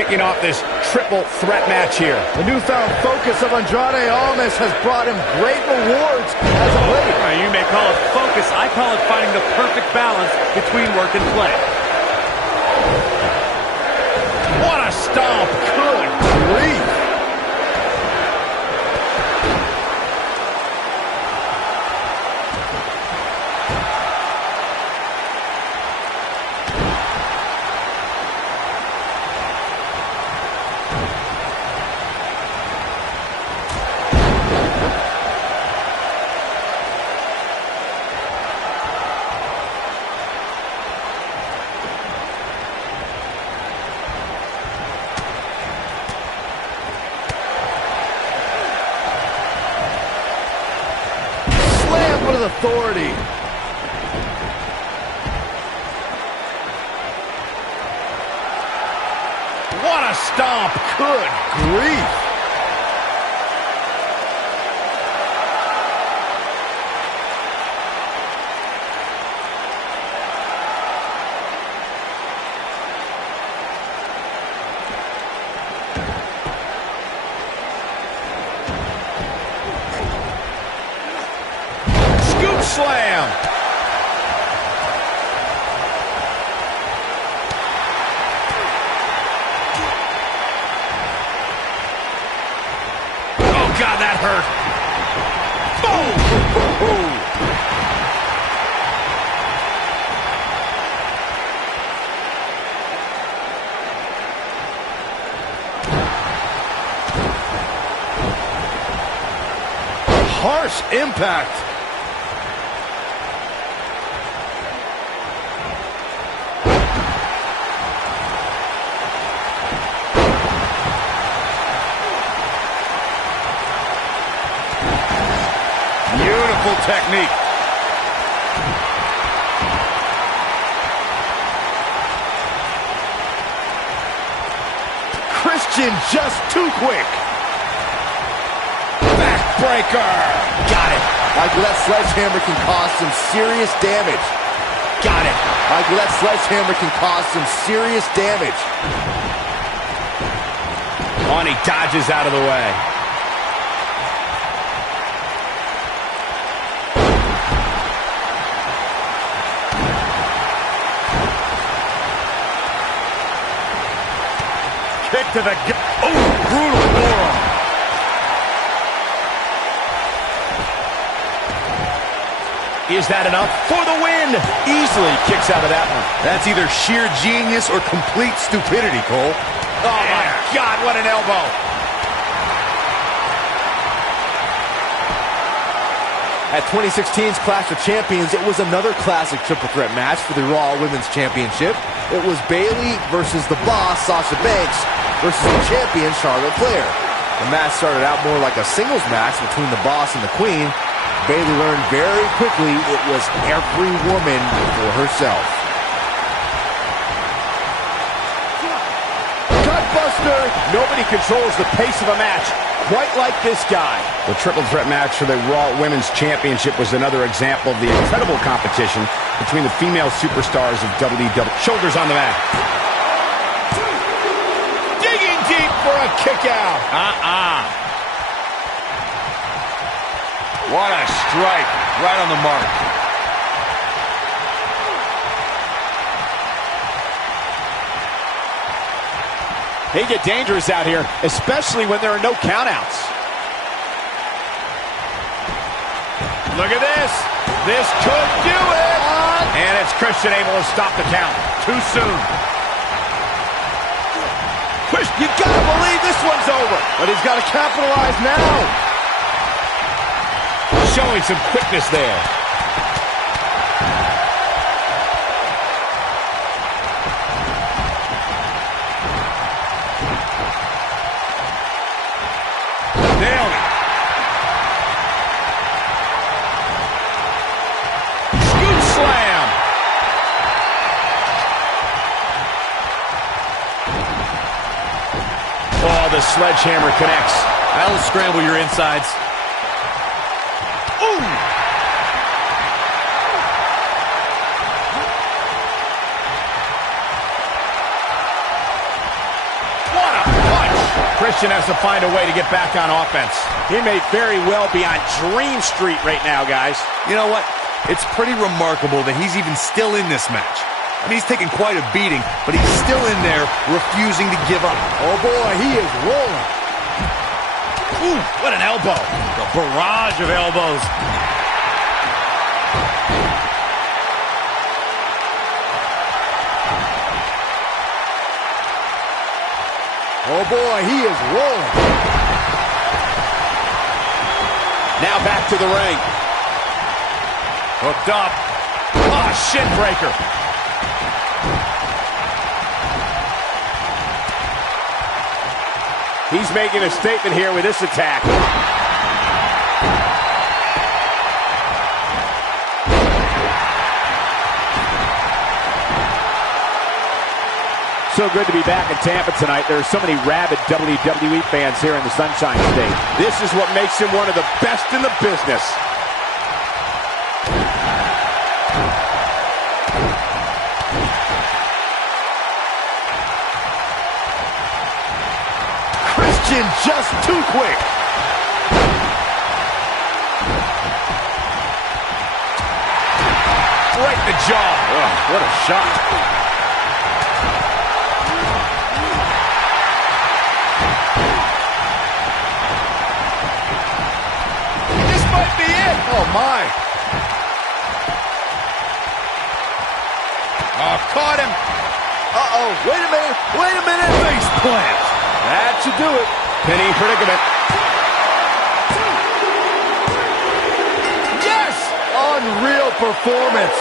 kicking off this triple threat match here. The newfound focus of Andrade Almas has brought him great rewards as of late. You may call it focus. I call it finding the perfect balance between work and play. What a stomp. Good grief. With authority. What a stomp. Good grief. Slam. Oh, God, that hurt. Boom! Harsh impact. Beautiful technique. Christian just too quick. Backbreaker. Got it. Michael, that sledgehammer can cause some serious damage. Got it. Michael, that sledgehammer can cause some serious damage. On, he dodges out of the way. Kick to the gut. Oh, brutal forearm. Is that enough for the win? Easily kicks out of that one. That's either sheer genius or complete stupidity, Cole. Oh, my God, what an elbow. At 2016's Clash of Champions, it was another classic triple threat match for the Raw Women's Championship. It was Bayley versus the Boss, Sasha Banks, versus the champion, Charlotte Flair. The match started out more like a singles match between the Boss and the Queen. Bayley learned very quickly it was every woman for herself. Gutbuster! Nobody controls the pace of a match quite like this guy. The triple threat match for the Raw Women's Championship was another example of the incredible competition between the female superstars of WWE. Shoulders on the mat. Digging deep for a kick out. What a strike. Right on the mark. They get dangerous out here, especially when there are no countouts. Look at this. This could do it. And it's Christian able to stop the count. Too soon. You gotta believe this one's over. But he's gotta capitalize now. Showing some quickness there. Nailed it. Scoop slam. Oh, the sledgehammer connects. That'll scramble your insides. Ooh. Christian has to find a way to get back on offense. He may very well be on Dream Street right now, guys. You know what? It's pretty remarkable that he's even still in this match. I mean, he's taken quite a beating, but he's still in there refusing to give up. Oh, boy, he is rolling. Ooh, what an elbow. A barrage of elbows. Oh, boy, he is rolling. Now back to the ring. Hooked up. Oh, shin breaker. He's making a statement here with this attack. So good to be back in Tampa tonight. There are so many rabid WWE fans here in the Sunshine State. This is what makes him one of the best in the business. Christian just too quick. Right in the jaw. Oh, what a shot. Oh, my. Oh, caught him. Uh-oh, wait a minute. Face plant. That should do it. Pinning predicament. Yes! Unreal performance.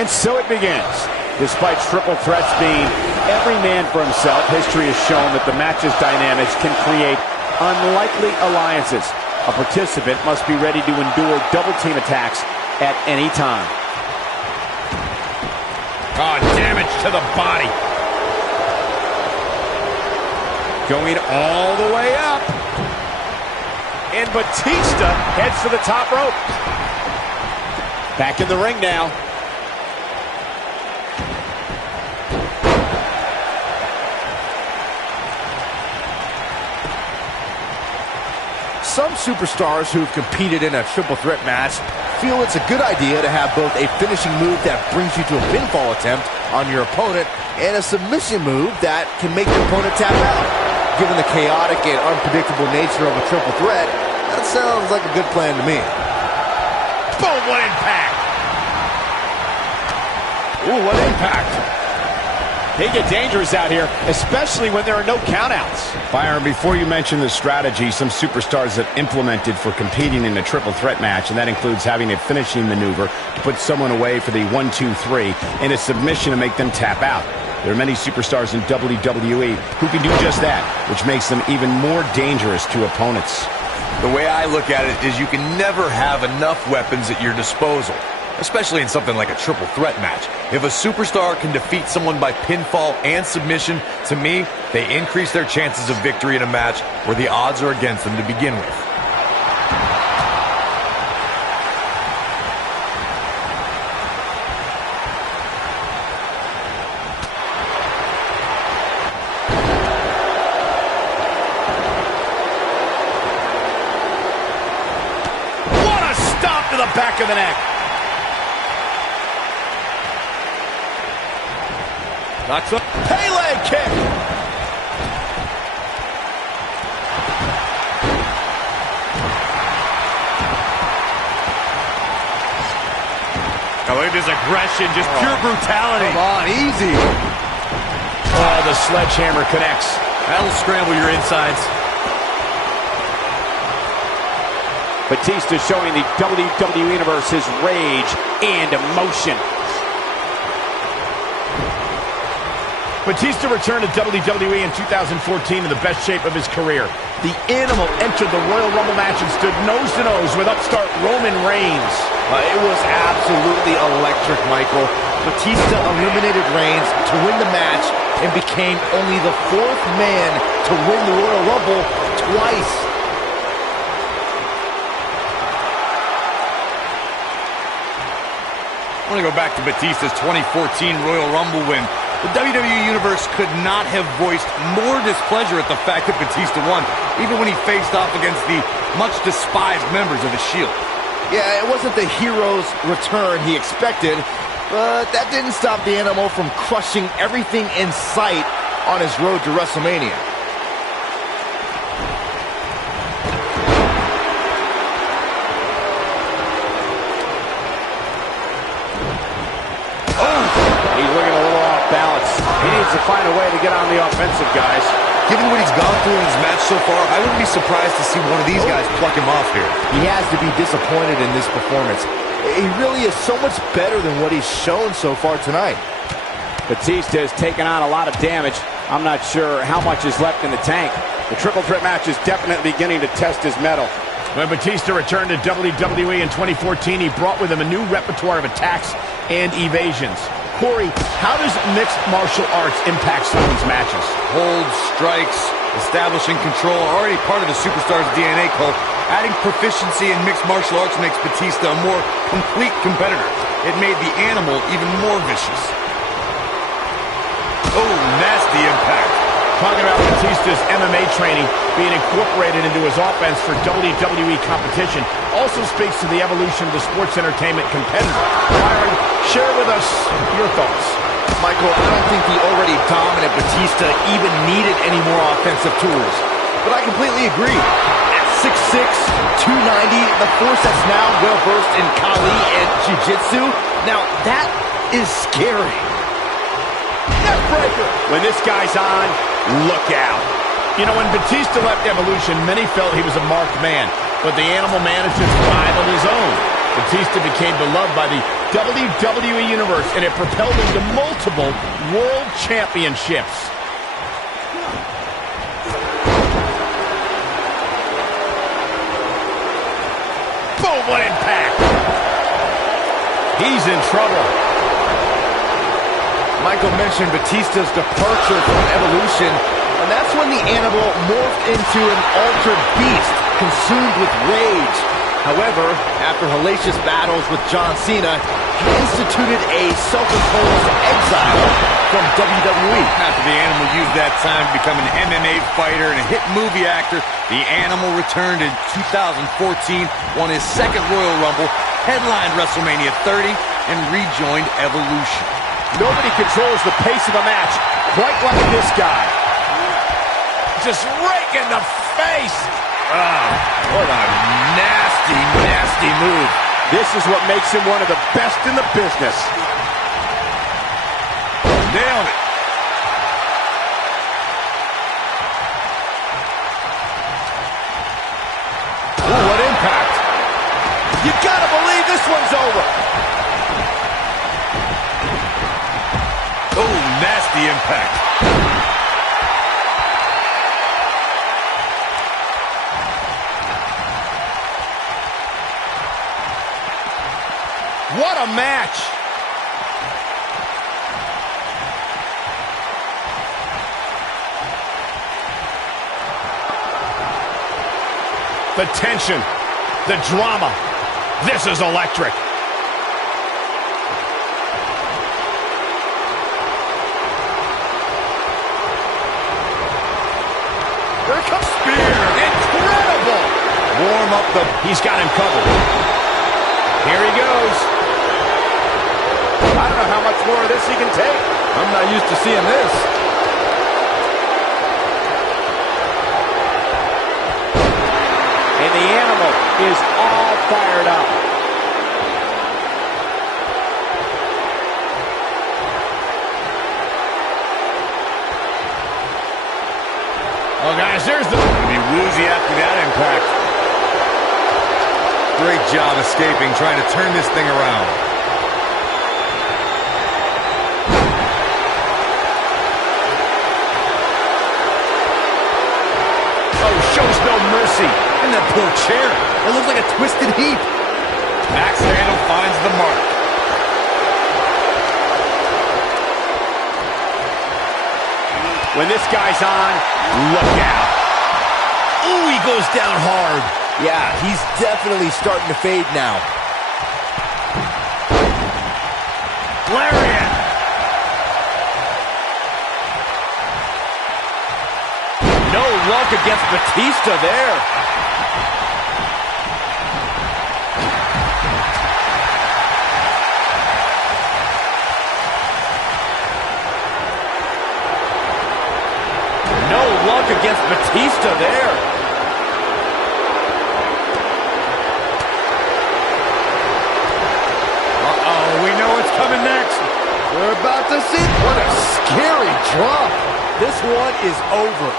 And so it begins. Despite triple threats being Every man for himself. History has shown that the match's dynamics can create unlikely alliances. A participant must be ready to endure double team attacks at any time. Oh, damage to the body. Going all the way up. And Batista heads to the top rope. Back in the ring now. Some superstars who've competed in a triple threat match feel it's a good idea to have both a finishing move that brings you to a pinfall attempt on your opponent and a submission move that can make your opponent tap out. Given the chaotic and unpredictable nature of a triple threat, that sounds like a good plan to me. Boom, what impact! Ooh, what impact! They get dangerous out here, especially when there are no countouts. Byron, before you mention the strategy some superstars have implemented for competing in a triple threat match, and that includes having a finishing maneuver to put someone away for the 1-2-3 and a submission to make them tap out. There are many superstars in WWE who can do just that, which makes them even more dangerous to opponents. The way I look at it is you can never have enough weapons at your disposal, especially in something like a triple threat match. If a superstar can defeat someone by pinfall and submission, to me, they increase their chances of victory in a match where the odds are against them to begin with. What a stomp to the back of the neck. Knocks up. Pele kick. I like this aggression, just pure brutality. Come on, easy. Oh, the sledgehammer connects. That'll scramble your insides. Batista showing the WWE Universe his rage and emotion. Batista returned to WWE in 2014 in the best shape of his career. The Animal entered the Royal Rumble match and stood nose-to-nose with upstart Roman Reigns. It was absolutely electric, Michael. Batista eliminated Reigns to win the match and became only the fourth man to win the Royal Rumble twice. I want to go back to Batista's 2014 Royal Rumble win. The WWE Universe could not have voiced more displeasure at the fact that Batista won, even when he faced off against the much-despised members of the Shield. Yeah, it wasn't the hero's return he expected, but that didn't stop the Animal from crushing everything in sight on his road to WrestleMania. He needs to find a way to get on the offensive, guys. Given what he's gone through in his match so far, I wouldn't be surprised to see one of these guys pluck him off here. He has to be disappointed in this performance. He really is so much better than what he's shown so far tonight. Batista has taken on a lot of damage. I'm not sure how much is left in the tank. The triple threat match is definitely beginning to test his mettle. When Batista returned to WWE in 2014, he brought with him a new repertoire of attacks and evasions. Corey, how does mixed martial arts impact some of these matches? Holds, strikes, establishing control are already part of the superstar's DNA, Cole. Adding proficiency in mixed martial arts makes Batista a more complete competitor. It made the Animal even more vicious. Oh, nasty impact. Talking about Batista's MMA training being incorporated into his offense for WWE competition also speaks to the evolution of the sports entertainment competitor. Byron, share with us your thoughts. Michael, I don't think the already dominant Batista even needed any more offensive tools. But I completely agree. At 6'6", 290, the force that's now well-versed in Kali and Jiu-Jitsu, now that is scary. Neckbreaker. When this guy's on, look out. You know, when Batista left Evolution, many felt he was a marked man, but the Animal managed to thrive on his own. Batista became beloved by the WWE Universe, and it propelled him to multiple world championships. Boom, what impact! He's in trouble. Michael mentioned Batista's departure from Evolution, and that's when the animal morphed into an altered beast, consumed with rage. However, after hellacious battles with John Cena, he instituted a self-imposed exile from WWE. After the animal used that time to become an MMA fighter and a hit movie actor, the animal returned in 2014, won his second Royal Rumble, headlined WrestleMania 30, and rejoined Evolution. Nobody controls the pace of a match quite like this guy. Just rake in the face. What a nasty, nasty move. This is what makes him one of the best in the business. Nailed it. Ooh, what impact. You gotta believe this one's over. Oh, nasty impact. What a match! The tension, the drama. This is electric. Here comes Spear. Incredible! Warm up the... He's got him covered. Here he goes. I don't know how much more of this he can take. I'm not used to seeing this. And the animal is all fired up. Oh, guys, there's the... He'll be woozy after that impact. Great job escaping, trying to turn this thing around. Oh, shows no mercy. And that poor chair. It looks like a twisted heap. Axe handle finds the mark. When this guy's on, look out. Ooh, he goes down hard. Yeah, he's definitely starting to fade now. Lariat. No luck against Batista there. No luck against Batista there. We know what's coming next. We're about to see what a scary drop. This one is over.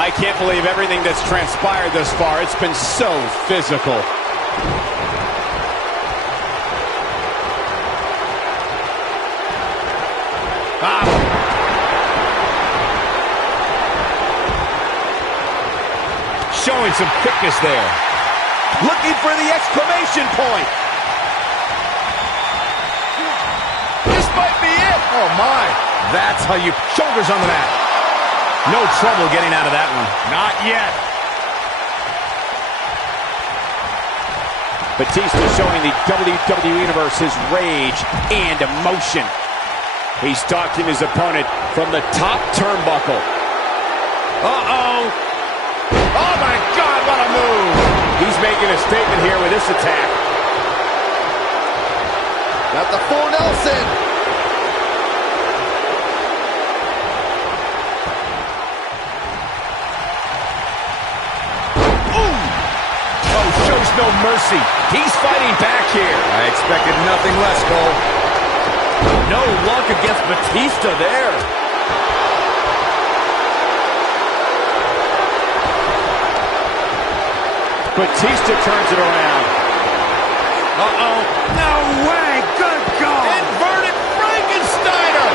I can't believe everything that's transpired thus far. It's been so physical. Showing some quickness there. Looking for the exclamation point. This might be it. Oh, my. That's how you... Shoulders on the mat. No trouble getting out of that one. Not yet. Batista showing the WWE Universe his rage and emotion. He's stalking his opponent from the top turnbuckle. Uh-oh. Oh, my God, what a move. He's making a statement here with this attack. Got the full Nelson. no mercy. He's fighting back here. I expected nothing less, Cole. No luck against Batista there. Batista turns it around. Uh-oh. No way. Good God. Inverted Frankensteiner.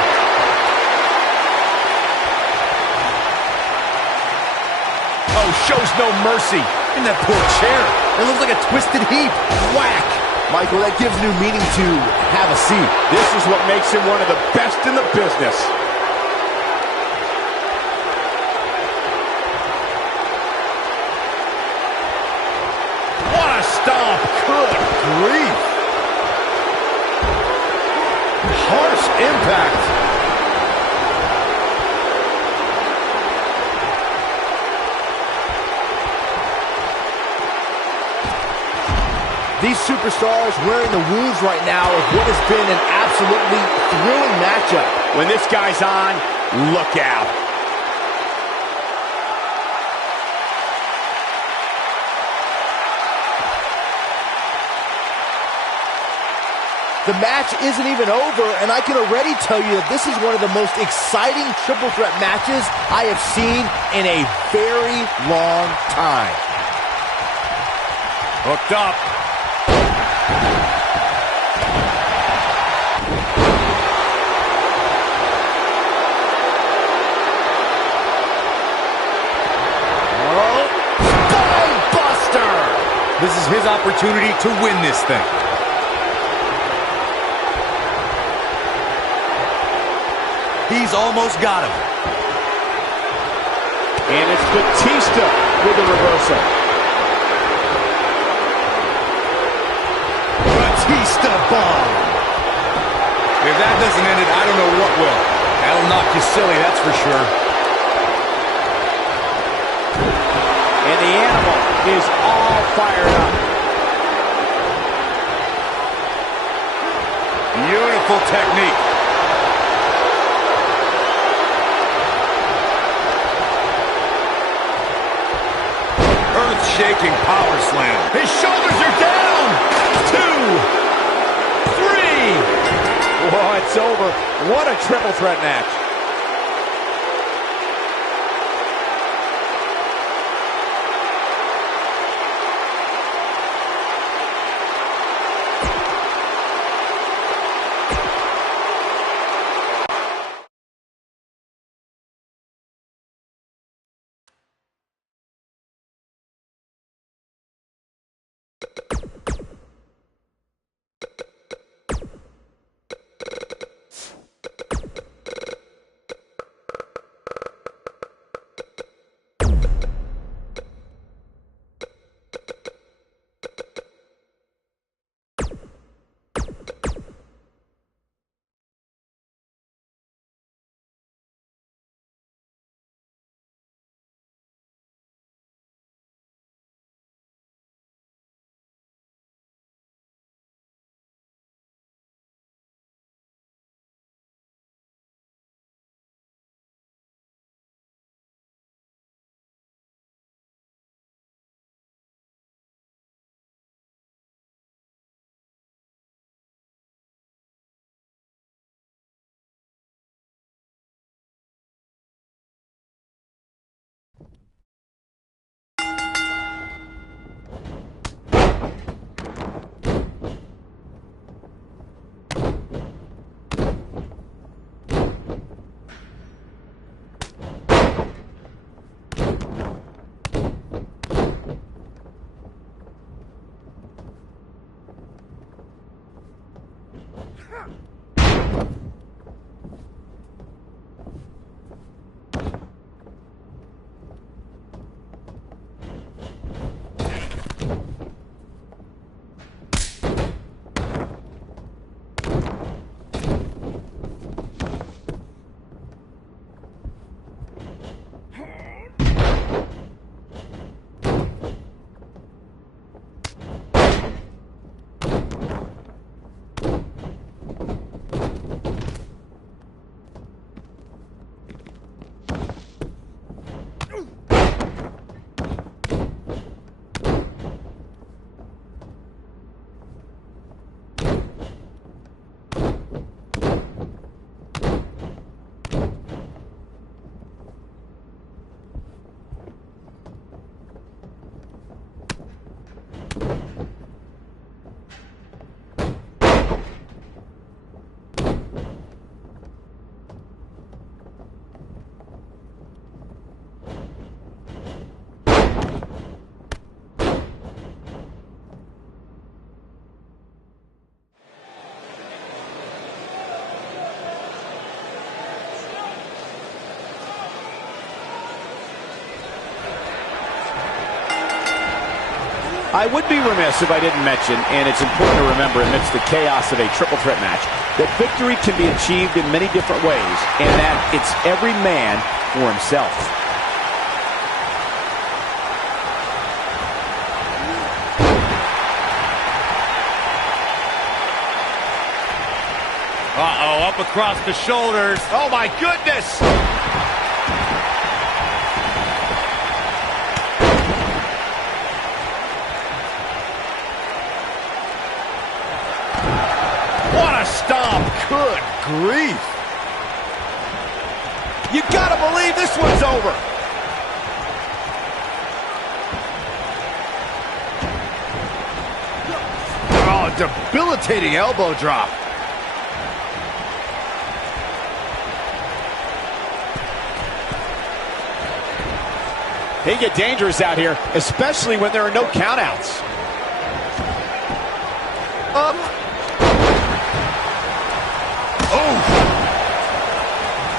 Oh, shows no mercy. In that poor chair. It looks like a twisted heap. Whack. Michael, that gives new meaning to have a seat. This is what makes him one of the best in the business. What a stomp. Good grief. Harsh impact. These superstars wearing the wounds right now of what has been an absolutely thrilling matchup. When this guy's on, look out. The match isn't even over, and I can already tell you that this is one of the most exciting triple threat matches I have seen in a very long time. Hooked up. This is his opportunity to win this thing. He's almost got him. And it's Batista with a reversal. Batista bomb. If that doesn't end it, I don't know what will. That'll knock you silly, that's for sure. And the animal is all fired up. Beautiful technique. Earth-shaking power slam. His shoulders are down. 2, 3. Oh, it's over. What a triple threat match. I would be remiss if I didn't mention, and it's important to remember amidst the chaos of a triple threat match, that victory can be achieved in many different ways, and that it's every man for himself. Uh-oh, up across the shoulders. Oh, my goodness! What a stomp! Good grief! You gotta believe this one's over! Oh, debilitating elbow drop. They get dangerous out here, especially when there are no countouts. Up. Oh!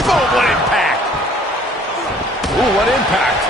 Oh, what impact! Ooh, what impact!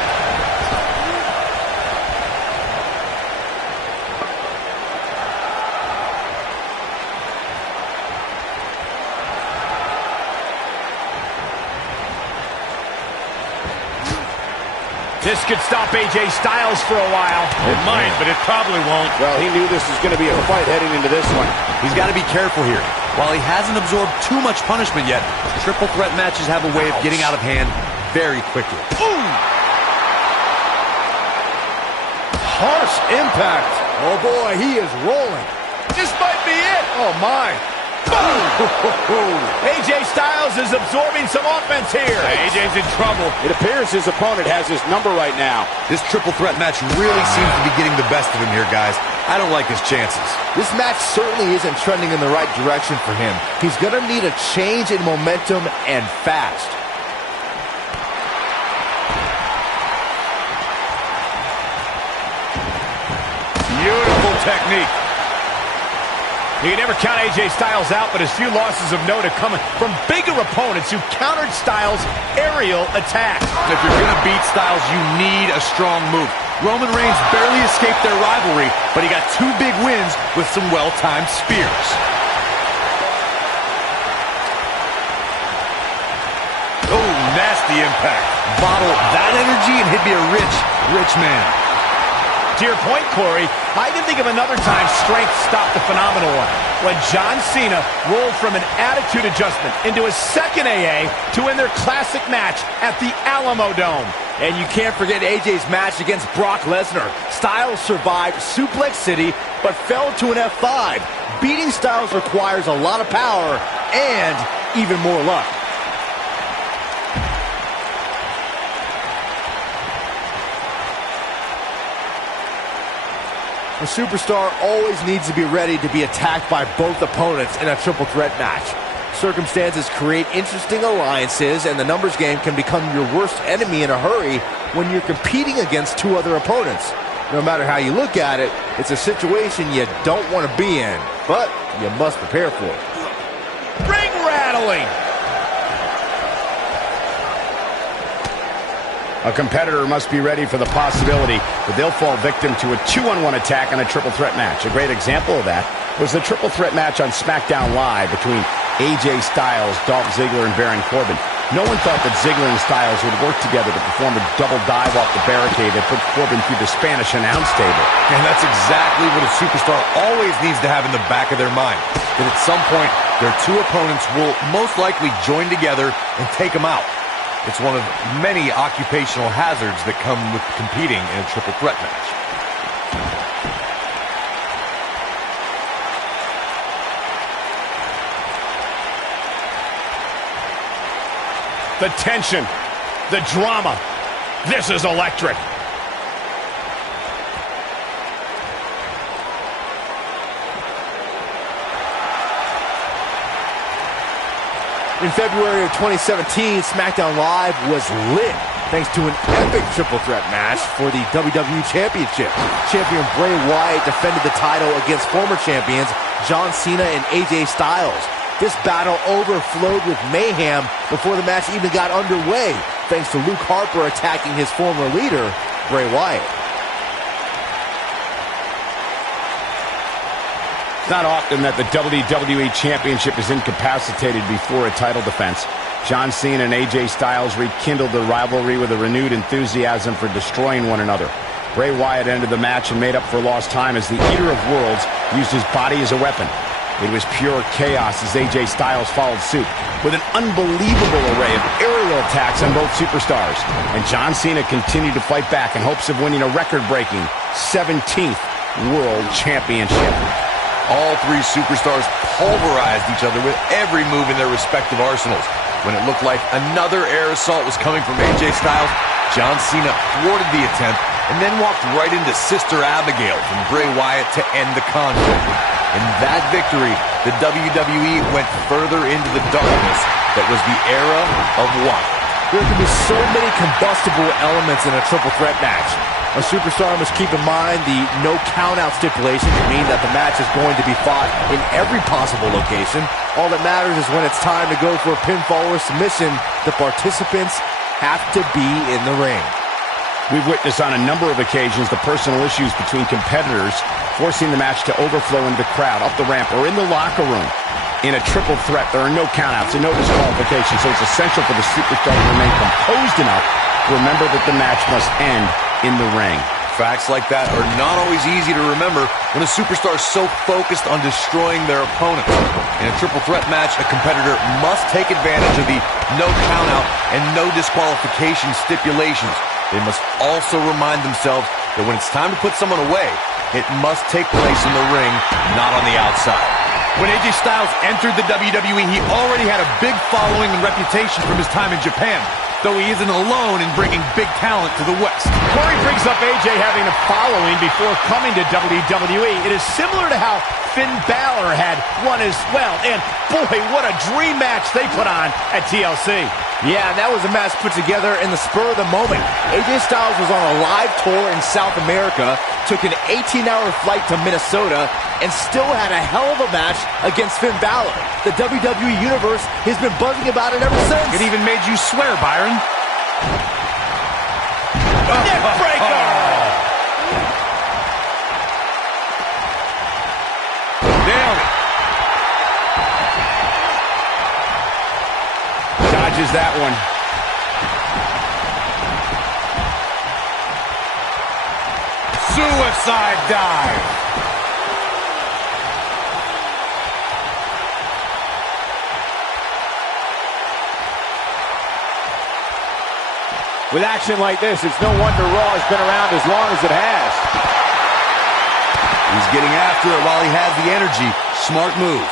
This could stop AJ Styles for a while. It might, but it probably won't. Well, he knew this was going to be a fight heading into this one. He's got to be careful here. While he hasn't absorbed too much punishment yet, triple threat matches have a way of getting out of hand very quickly. Ooh! Harsh impact. Oh boy, he is rolling. This might be it. Oh my. AJ Styles is absorbing some offense here. AJ's in trouble. It appears his opponent has his number right now. This triple threat match really seems to be getting the best of him here, guys. I don't like his chances. This match certainly isn't trending in the right direction for him. He's gonna need a change in momentum and fast. Beautiful technique. You can never count AJ Styles out, but his few losses of note are coming from bigger opponents who countered Styles' aerial attack. If you're going to beat Styles, you need a strong move. Roman Reigns barely escaped their rivalry, but he got two big wins with some well-timed spears. Oh, nasty impact. Bottle that energy and he'd be a rich man. To your point, Corey, I can think of another time strength stopped the phenomenal one. When John Cena rolled from an attitude adjustment into his second AA to win their classic match at the Alamo Dome. And you can't forget AJ's match against Brock Lesnar. Styles survived Suplex City, but fell to an F5. Beating Styles requires a lot of power and even more luck. A superstar always needs to be ready to be attacked by both opponents in a triple threat match. Circumstances create interesting alliances, and the numbers game can become your worst enemy in a hurry when you're competing against two other opponents. No matter how you look at it, it's a situation you don't want to be in, but you must prepare for it. Ring rattling! A competitor must be ready for the possibility that they'll fall victim to a 2-on-1 attack in a triple threat match. A great example of that was the triple threat match on SmackDown Live between AJ Styles, Dolph Ziggler, and Baron Corbin. No one thought that Ziggler and Styles would work together to perform a double dive off the barricade that put Corbin through the Spanish announce table. And that's exactly what a superstar always needs to have in the back of their mind. That at some point, their two opponents will most likely join together and take them out. It's one of many occupational hazards that come with competing in a triple threat match. The tension, the drama. This is electric. In February of 2017, SmackDown Live was lit thanks to an epic triple threat match for the WWE Championship. Champion Bray Wyatt defended the title against former champions John Cena and AJ Styles. This battle overflowed with mayhem before the match even got underway, thanks to Luke Harper attacking his former leader, Bray Wyatt. It's not often that the WWE Championship is incapacitated before a title defense. John Cena and AJ Styles rekindled the rivalry with a renewed enthusiasm for destroying one another. Bray Wyatt ended the match and made up for lost time as the Eater of Worlds used his body as a weapon. It was pure chaos as AJ Styles followed suit with an unbelievable array of aerial attacks on both superstars. And John Cena continued to fight back in hopes of winning a record-breaking 17th World Championship. All three superstars pulverized each other with every move in their respective arsenals. When it looked like another air assault was coming from AJ Styles, John Cena thwarted the attempt and then walked right into Sister Abigail from Bray Wyatt to end the conflict. In that victory, the WWE went further into the darkness that was the era of Wyatt. There can be so many combustible elements in a triple threat match. A superstar must keep in mind the no count-out stipulation to mean that the match is going to be fought in every possible location. All that matters is when it's time to go for a pinfall or submission, the participants have to be in the ring. We've witnessed on a number of occasions the personal issues between competitors forcing the match to overflow into the crowd, up the ramp, or in the locker room. In a triple threat, there are no countouts and no disqualifications, so it's essential for the superstar to remain composed enough to remember that the match must end in the ring. Facts like that are not always easy to remember when a superstar is so focused on destroying their opponent. In a triple threat match, a competitor must take advantage of the no countout and no disqualification stipulations. They must also remind themselves that when it's time to put someone away, it must take place in the ring, not on the outside. When AJ Styles entered the WWE, he already had a big following and reputation from his time in Japan, though he isn't alone in bringing big talent to the West. Corey brings up AJ having a following before coming to WWE. It is similar to how Finn Balor had one as well. And boy, what a dream match they put on at TLC. Yeah, and that was a match put together in the spur of the moment. AJ Styles was on a live tour in South America, took an 18-hour flight to Minnesota, and still had a hell of a match against Finn Balor. The WWE Universe has been buzzing about it ever since. It even made you swear, Byron. Neck breaker! Nailed it. Dodges that one. Suicide dive. With action like this, it's no wonder Raw has been around as long as it has. He's getting after it while he has the energy. Smart move.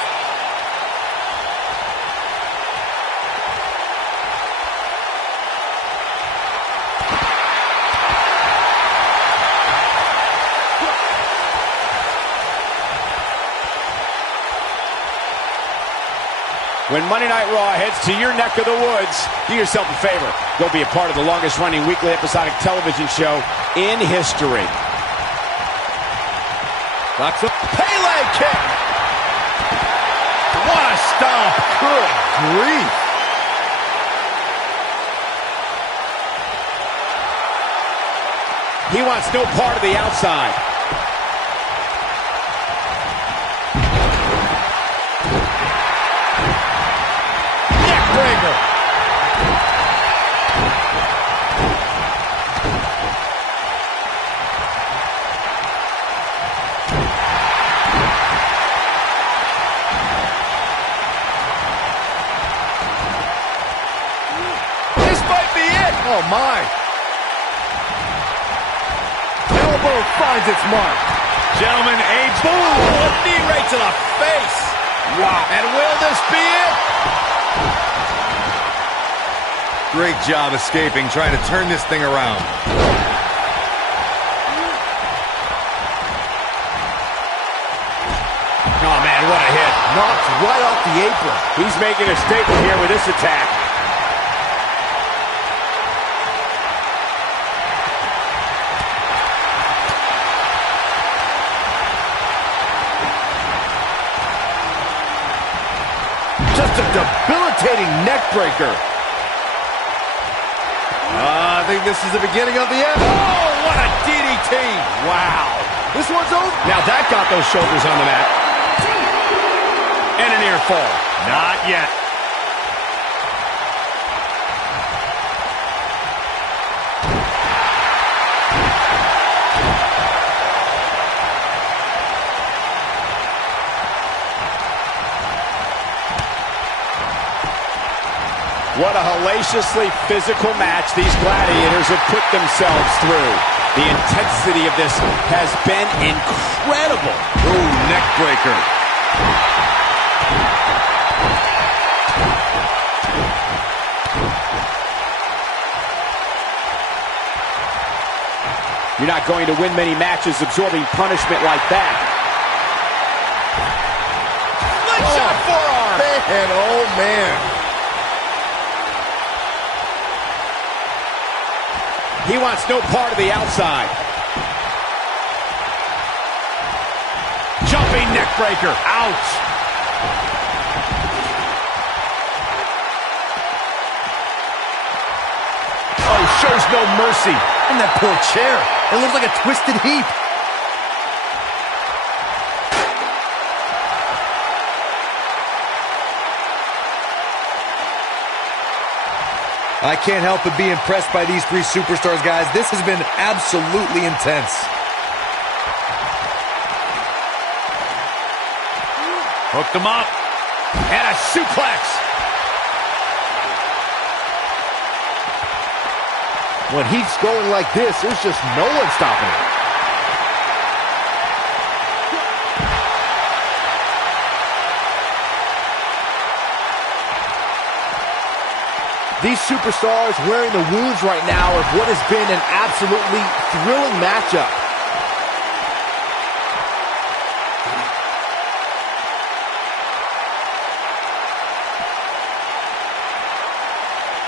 When Monday Night Raw heads to your neck of the woods, do yourself a favor. Go be a part of the longest-running weekly episodic television show in history. Knocks up. Pele kick! What a stomp! Good grief! He wants no part of the outside. Neckbreaker! This might be it! Oh my! Elbow finds its mark. Gentlemen, Boom! A knee right to the face. Wow. And will this be it? Great job escaping, trying to turn this thing around. Oh man, what a hit. Knocked right off the apron. He's making a statement here with this attack. Just a debilitating neck breaker. I think this is the beginning of the end. Oh, what a DDT. Wow. This one's over. Now that got those shoulders on the mat. And a near fall. Not yet. What a hellaciously physical match these gladiators have put themselves through. The intensity of this has been incredible. Ooh, neck breaker. You're not going to win many matches absorbing punishment like that. Slingshot forearm. Man, oh man. He wants no part of the outside. Jumping neck breaker. Ouch. Oh, shows no mercy. And that poor chair. It looks like a twisted heap. I can't help but be impressed by these three superstars, guys. This has been absolutely intense. Hooked him up. And a suplex. When he's going like this, there's just no one stopping him. These superstars wearing the wounds right now of what has been an absolutely thrilling matchup.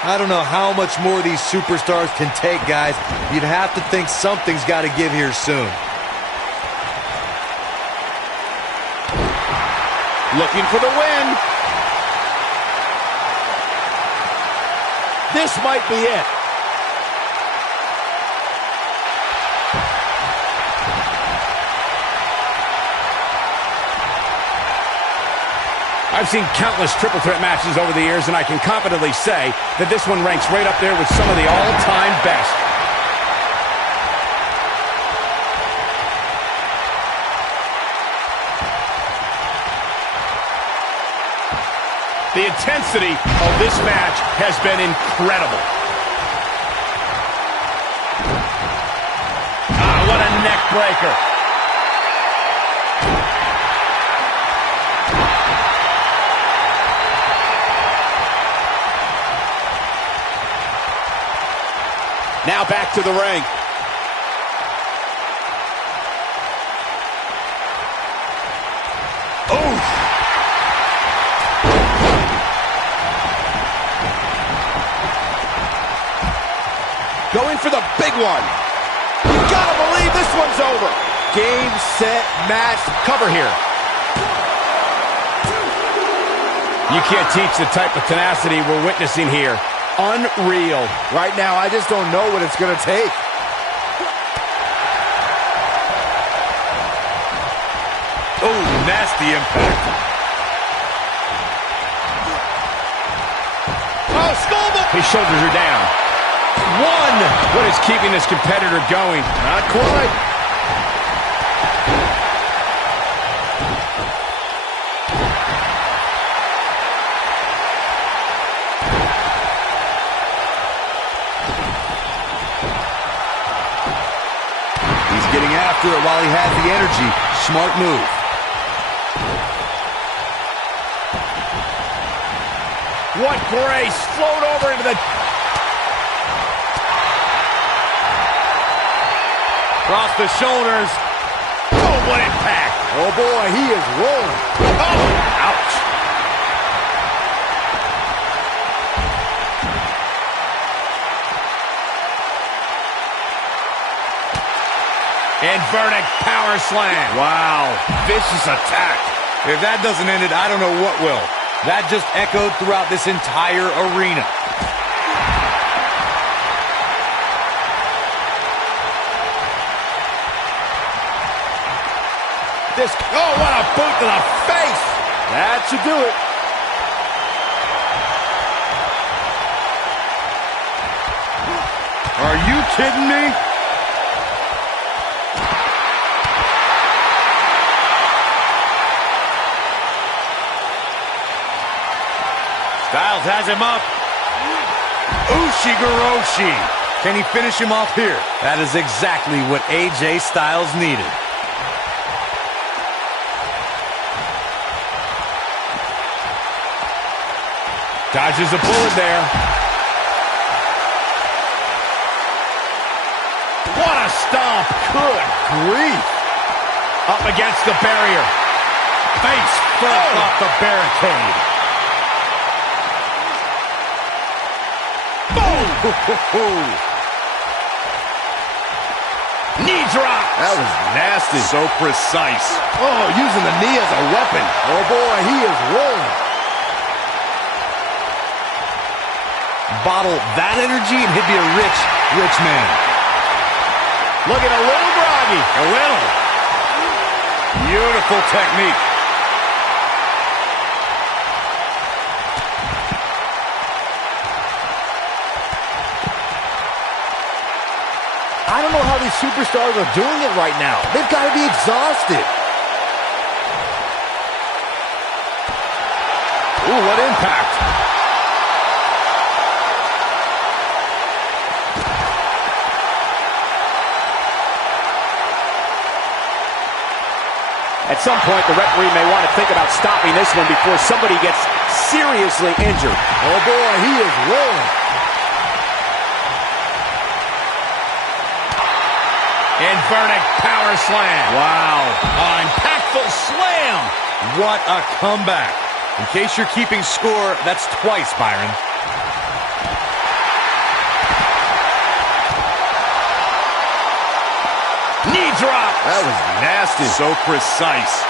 I don't know how much more these superstars can take, guys. You'd have to think something's got to give here soon. Looking for the win. This might be it. I've seen countless triple threat matches over the years, and I can confidently say that this one ranks right up there with some of the all-time best. The intensity of this match has been incredible. Ah, what a neck breaker. Now back to the ring. Going for the big one. You gotta believe this one's over. Game, set, match, cover here. You can't teach the type of tenacity we're witnessing here. Unreal. Right now, I just don't know what it's going to take. Oh, nasty impact. Oh, skullball. His shoulders are down. One. What is keeping this competitor going? Not quite. He's getting after it while he has the energy. Smart move. What grace. Float over into the... Across the shoulders. Oh, what impact. Oh, boy, he is rolling. Oh, ouch. Inverted power slam. Wow, vicious attack. If that doesn't end it, I don't know what will. That just echoed throughout this entire arena. Oh, what a boot to the face! That should do it. Are you kidding me? Styles has him up. Ushigoroshi. Can he finish him off here? That is exactly what AJ Styles needed. Dodges a bullet there. What a stomp. Good grief. Up against the barrier. Face first off the barricade. Boom! Knee drop. That was nasty. So precise. Oh, using the knee as a weapon. Oh boy, he is rolling. Bottle that energy and he'd be a rich, rich man. Looking a little groggy. A little. Beautiful technique. I don't know how these superstars are doing it right now. They've got to be exhausted. Ooh, what impact. At some point, the referee may want to think about stopping this one before somebody gets seriously injured. Oh boy, he is rolling. Inverted power slam. Wow. Impactful slam. What a comeback. In case you're keeping score, that's twice, Byron. Knee drop. That was nasty. So precise.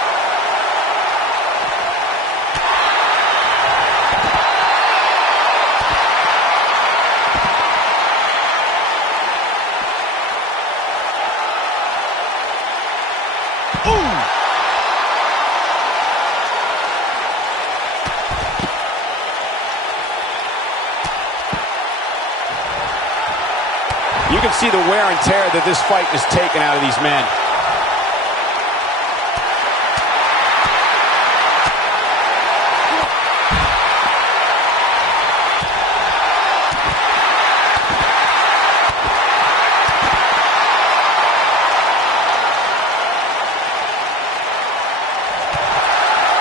You can see the wear and tear that this fight has taken out of these men.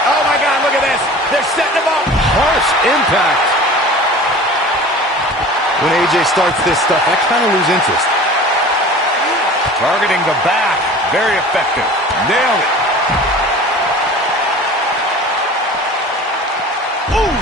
Oh my God, look at this. They're setting him up. Harsh impact. When AJ starts this stuff, I kind of lose interest. Targeting the back. Very effective. Nailed it. Ooh.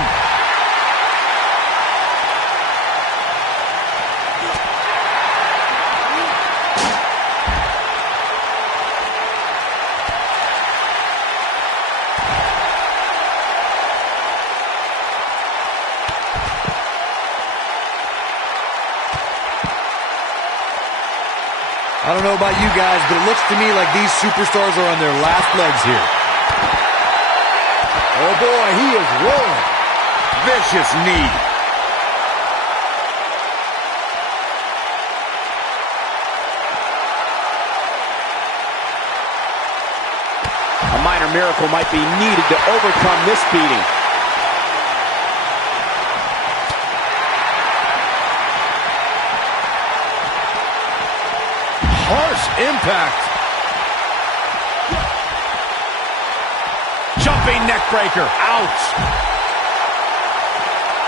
I don't know about you guys, but it looks to me like these superstars are on their last legs here. Oh boy, he is rolling. Vicious knee. A minor miracle might be needed to overcome this beating. Harsh impact. Jumping neck breaker. Ouch.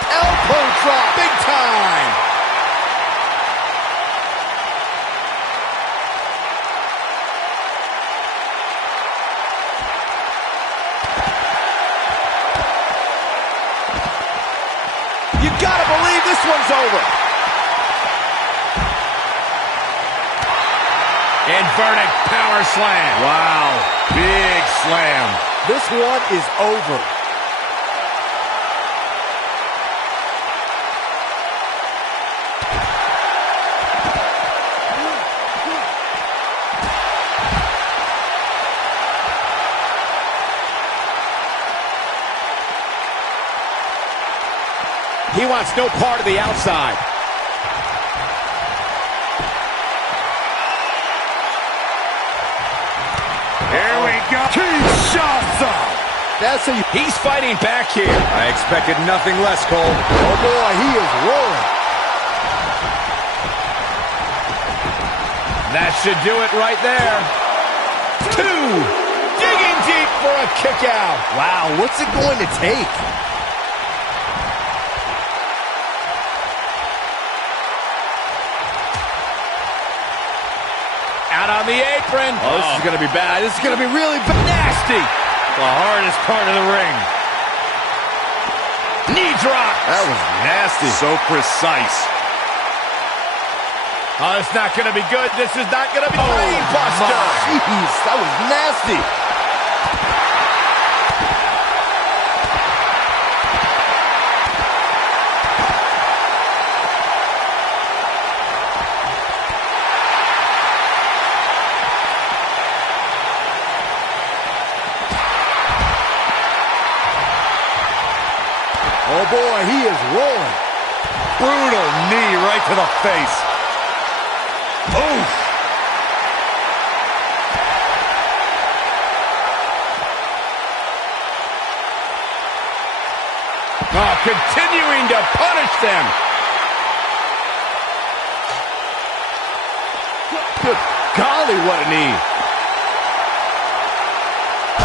Elbow drop, big time. You gotta believe this one's over. Inverted power slam. Wow. Big slam. This one is over. He wants no part of the outside. Here we go. Kinshasa. He's fighting back here. I expected nothing less, Cole. Oh boy, he is rolling. That should do it right there. 2. Digging deep for a kick out. Wow, what's it going to take? Out on the apron. Oh, this is going to be bad. This is going to be really bad. Nasty. The hardest part of the ring. Knee drop. That was nasty. So precise. Oh, it's not going to be good. This is not going to be brain buster. Jeez, that was nasty. Oh boy, he is rolling. Brutal knee right to the face. Oof. Oh, continuing to punish them. Good golly, what a knee.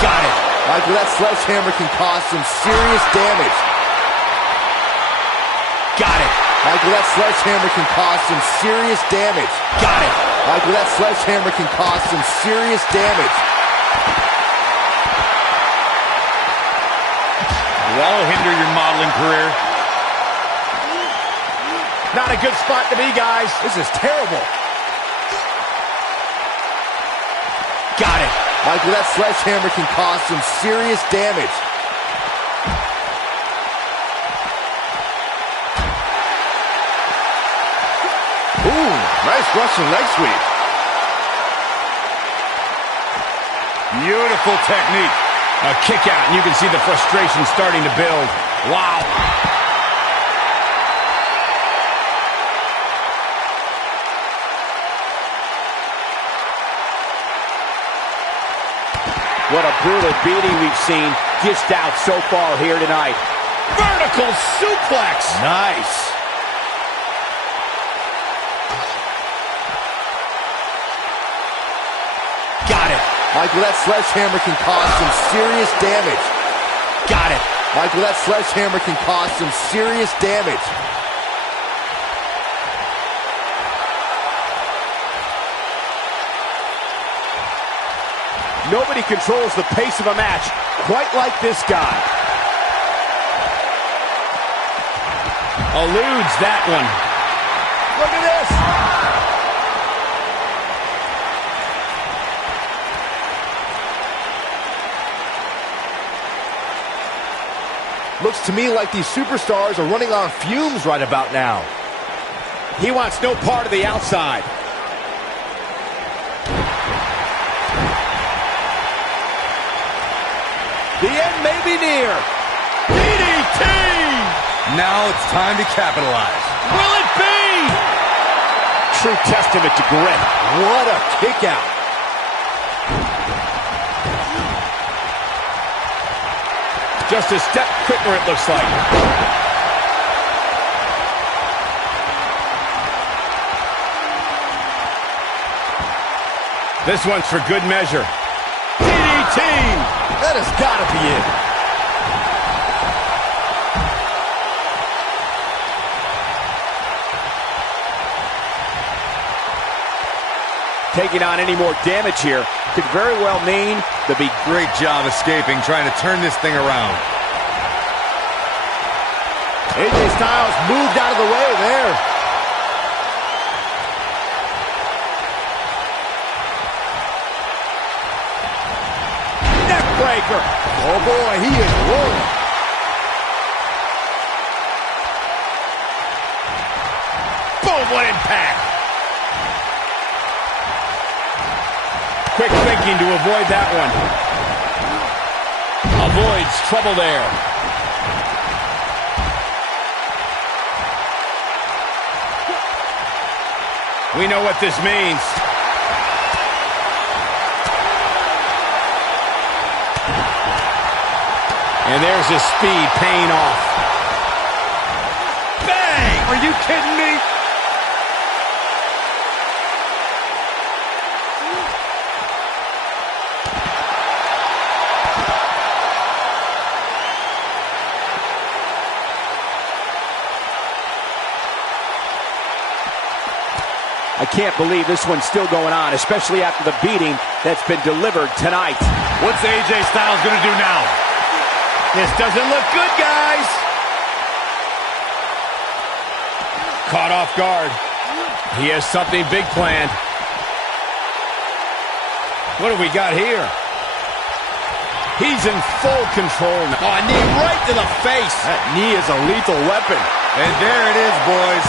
Got it. Michael, that sledgehammer can cause some serious damage. Got it. Michael, that sledgehammer can cause some serious damage. Got it. Michael, that sledgehammer can cause some serious damage. That'll hinder your modeling career. Not a good spot to be, guys. This is terrible. Got it. Michael, that sledgehammer can cause some serious damage. Ooh, nice Russian leg sweep. Beautiful technique. A kick out, and you can see the frustration starting to build. Wow. What a brutal beating we've seen dished out so far here tonight. Vertical suplex. Nice. Got it. Michael, that sledgehammer can cause some serious damage. Got it. Michael, that sledgehammer can cause some serious damage. Nobody controls the pace of a match quite like this guy. Eludes that one. Look at this. Looks to me like these superstars are running on fumes right about now. He wants no part of the outside. The end may be near. DDT! Now it's time to capitalize. Will it be? True testament to grit. What a kick out. Just a step quicker, it looks like. This one's for good measure. DDT! That has got to be it. Taking on any more damage here could very well mean the big. Great job escaping, trying to turn this thing around. AJ Styles moved out of the way there. Neckbreaker. Oh boy, he is rolling. Boom, what impact! Quick thinking to avoid that one. Avoids trouble there. We know what this means. And there's his speed paying off. Bang! Are you kidding me? I can't believe this one's still going on, especially after the beating that's been delivered tonight. What's AJ Styles going to do now? This doesn't look good, guys. Caught off guard. He has something big planned. What do we got here? He's in full control now. Oh, a knee right to the face. That knee is a lethal weapon. And there it is, boys.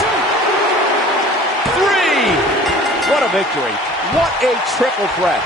3! What a victory. What a triple threat.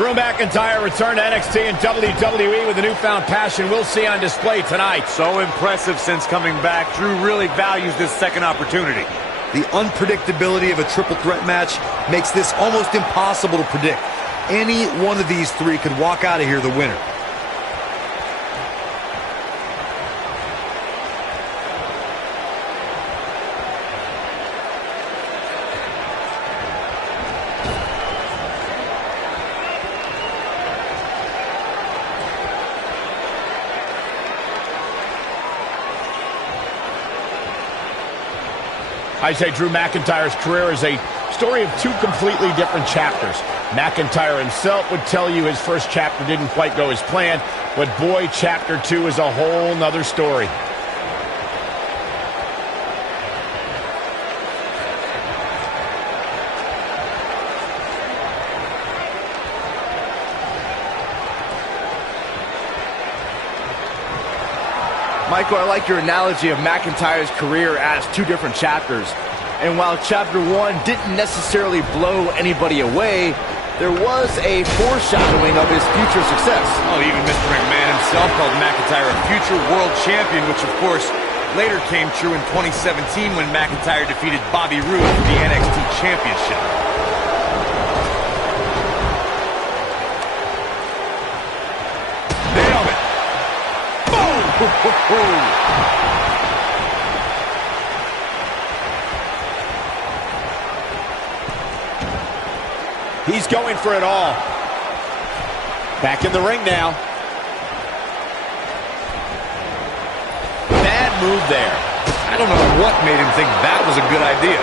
Drew McIntyre returned to NXT and WWE with a newfound passion we'll see on display tonight. So impressive since coming back. Drew really values this second opportunity. The unpredictability of a triple threat match makes this almost impossible to predict. Any one of these three could walk out of here the winner. I say Drew McIntyre's career is a Story of two completely different chapters. McIntyre himself would tell you his first chapter didn't quite go as planned, but boy, chapter 2 is a whole nother story. Michael, I like your analogy of McIntyre's career as two different chapters. And while chapter 1 didn't necessarily blow anybody away, there was a foreshadowing of his future success. Oh, even Mr. McMahon himself called McIntyre a future world champion, which of course later came true in 2017 when McIntyre defeated Bobby Roode for the NXT Championship. Nailed it! He's going for it all. Back in the ring now. Bad move there. I don't know what made him think that was a good idea.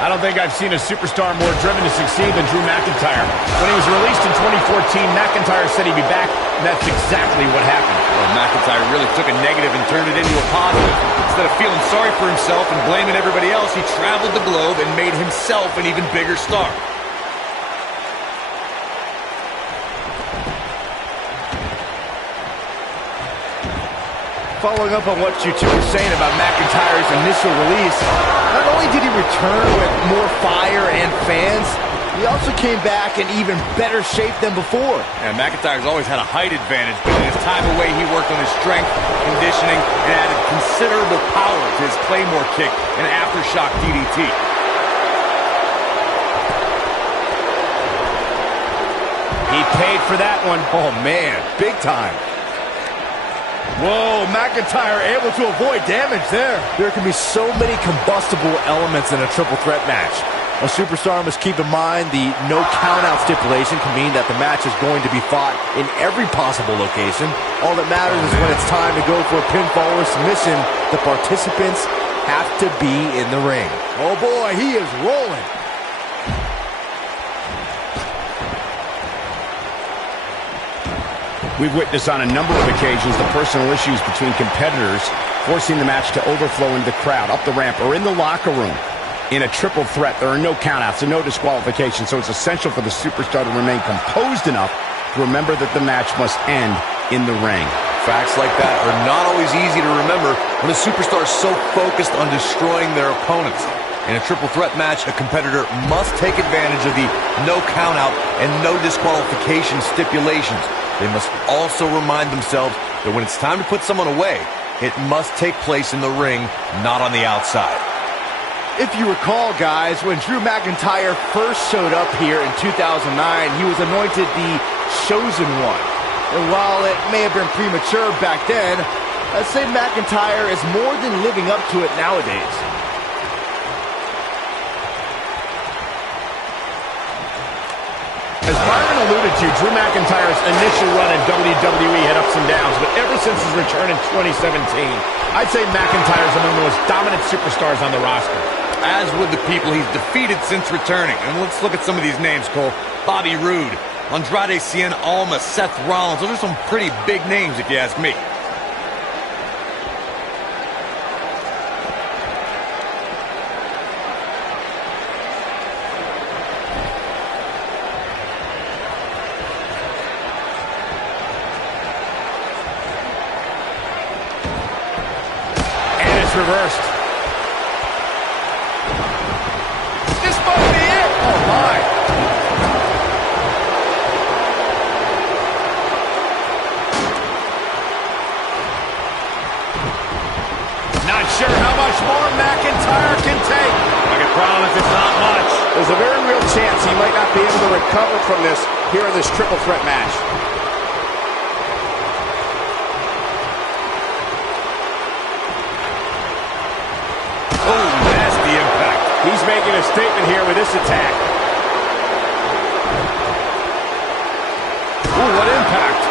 I don't think I've seen a superstar more driven to succeed than Drew McIntyre. When he was released in 2014, McIntyre said he'd be back, and that's exactly what happened. Well, McIntyre really took a negative and turned it into a positive. Instead of feeling sorry for himself and blaming everybody else, he traveled the globe and made himself an even bigger star. Following up on what you two were saying about McIntyre's initial release, not only did he return with more fire and fans, he also came back in even better shape than before. And McIntyre's always had a height advantage, but in his time away, he worked on his strength, conditioning, and added considerable power to his Claymore kick and aftershock DDT. He paid for that one. Oh man, big time. Whoa, McIntyre able to avoid damage there. There can be so many combustible elements in a triple threat match. A superstar must keep in mind the no count-out stipulation can mean that the match is going to be fought in every possible location. All that matters is when it's time to go for a pinfall or submission, the participants have to be in the ring. Oh boy, he is rolling. We've witnessed on a number of occasions the personal issues between competitors forcing the match to overflow into the crowd, up the ramp, or in the locker room. In a triple threat, there are no countouts and no disqualifications, so it's essential for the superstar to remain composed enough to remember that the match must end in the ring. Facts like that are not always easy to remember when a superstar is so focused on destroying their opponents. In a triple threat match, a competitor must take advantage of the no countout and no disqualification stipulations. They must also remind themselves that when it's time to put someone away, it must take place in the ring, not on the outside. If you recall, guys, when Drew McIntyre first showed up here in 2009, he was anointed the Chosen One. And while it may have been premature back then, I'd say McIntyre is more than living up to it nowadays. As Byron alluded to, Drew McIntyre's initial run in WWE had ups and downs, but ever since his return in 2017, I'd say McIntyre's among the most dominant superstars on the roster. As would the people he's defeated since returning. And let's look at some of these names, Cole. Bobby Roode, Andrade Cien Almas, Seth Rollins. Those are some pretty big names, if you ask me. Reversed. This must be it. Oh my. Not sure how much more McIntyre can take. I can promise it's not much. There's a very real chance he might not be able to recover from this here in this triple threat match. He's making a statement here with this attack. Ooh, what impact.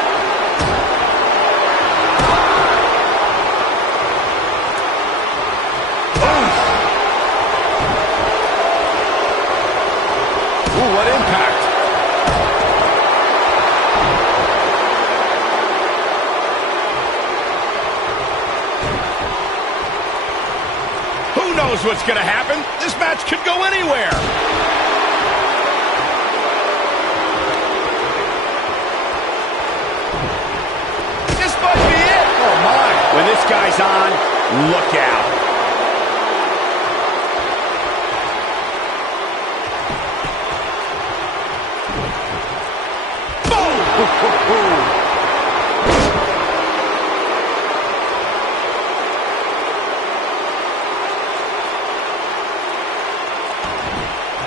Who knows what's going to happen? This match could go anywhere. This might be it. Oh, my. When this guy's on, look out.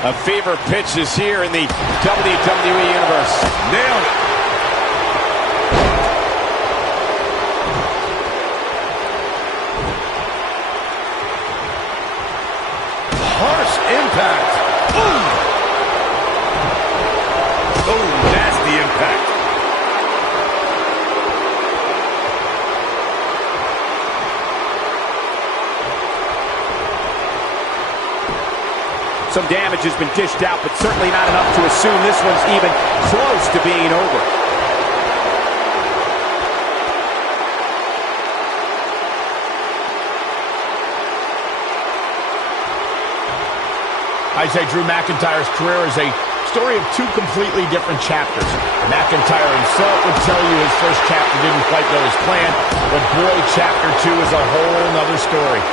A fever pitch is here in the WWE Universe. Nailed it. Harsh impact. Boom. Oh, nasty impact. Some damage has been dished out, but certainly not enough to assume this one's even close to being over. I'd say Drew McIntyre's career is a story of two completely different chapters. McIntyre himself would tell you his first chapter didn't quite go as planned, but boy, chapter 2 is a whole nother story.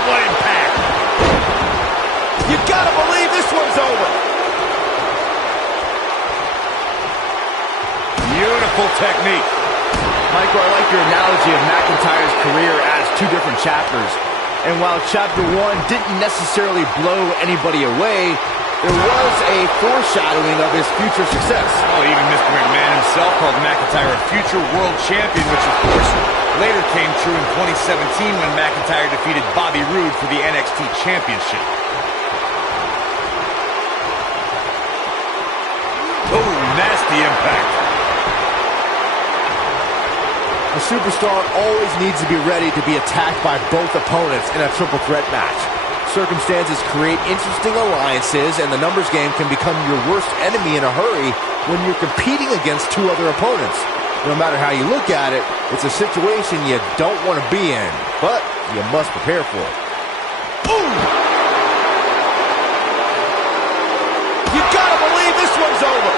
What impact! You gotta believe this one's over. Beautiful technique. Michael, I like your analogy of McIntyre's career as two different chapters. And while chapter 1 didn't necessarily blow anybody away, there was a foreshadowing of his future success. Oh, even Mr. McMahon himself called McIntyre a future world champion, which of course later came true in 2017 when McIntyre defeated Bobby Roode for the NXT Championship. Oh, nasty impact. A superstar always needs to be ready to be attacked by both opponents in a triple threat match. Circumstances create interesting alliances, and the numbers game can become your worst enemy in a hurry when you're competing against two other opponents. No matter how you look at it, it's a situation you don't want to be in, but you must prepare for it. Ooh! You gotta believe this one's over!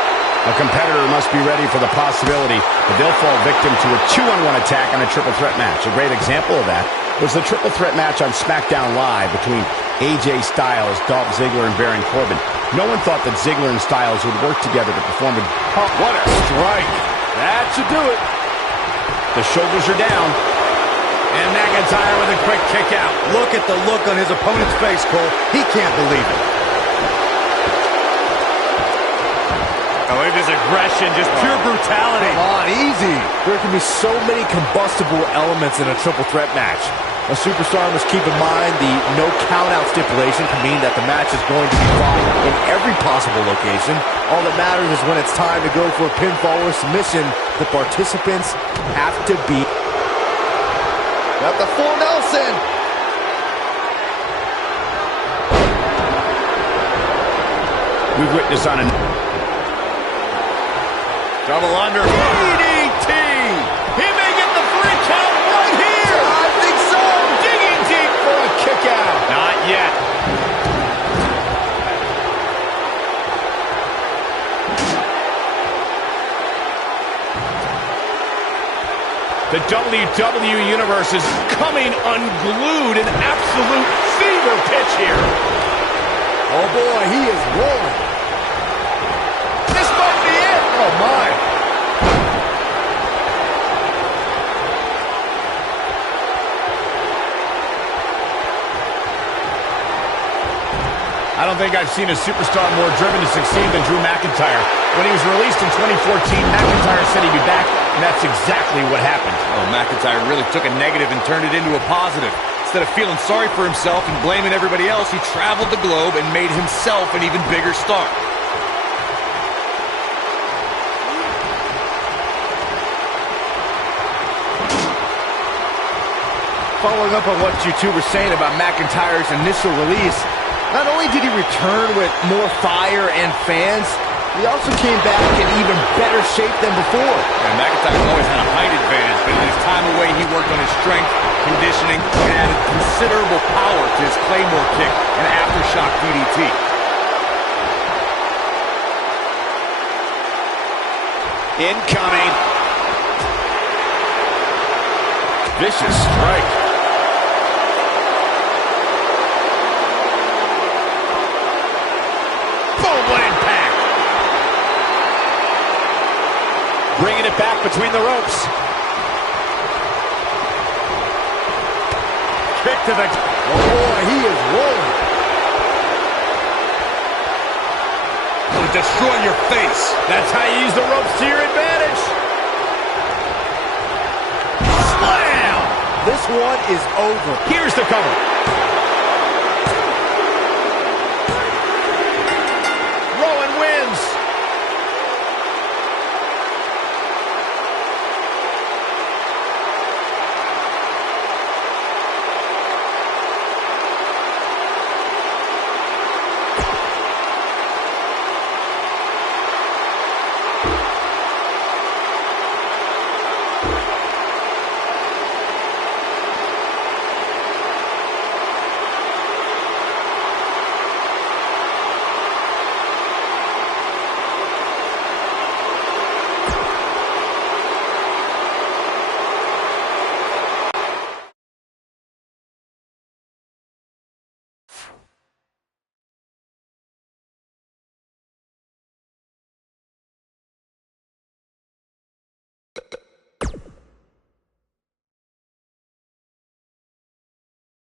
A competitor must be ready for the possibility that they'll fall victim to a 2-on-1 attack on a triple threat match. A great example of that was the triple threat match on SmackDown Live between AJ Styles, Dolph Ziggler, and Baron Corbin. No one thought that Ziggler and Styles would work together to perform a... Oh, what a strike! That should do it. The shoulders are down. And McIntyre with a quick kick out. Look at the look on his opponent's face, Cole. He can't believe it. Oh, look at this aggression, just pure brutality. Come on, easy. There can be so many combustible elements in a triple threat match. A superstar must keep in mind the no count-out stipulation can mean that the match is going to be fought in every possible location. All that matters is when it's time to go for a pinfall or submission, the participants have to be... Got the full Nelson. We've witnessed on a... Double under. DDT! He may get the 3 count right here! I think so. Digging deep for a kick out. Not yet. The WWE Universe is coming unglued, an absolute fever pitch here. Oh boy, he is rolling. This might be it. Oh my. I don't think I've seen a superstar more driven to succeed than Drew McIntyre. When he was released in 2014, McIntyre said he'd be back, and that's exactly what happened. Oh, McIntyre really took a negative and turned it into a positive. Instead of feeling sorry for himself and blaming everybody else, he traveled the globe and made himself an even bigger star. Following up on what you two were saying about McIntyre's initial release, not only did he return with more fire and fans, he also came back in even better shape than before. Yeah, McIntyre's always had a height advantage, but in his time time, the way he worked on his strength, conditioning, and added considerable power to his Claymore kick and aftershock DDT. Incoming. Vicious strike. Boom, what impact. Bringing it back between the ropes. Kick to the... Oh boy, he is rolling. It'll destroy your face. That's how you use the ropes to your advantage. Slam! This one is over. Here's the cover.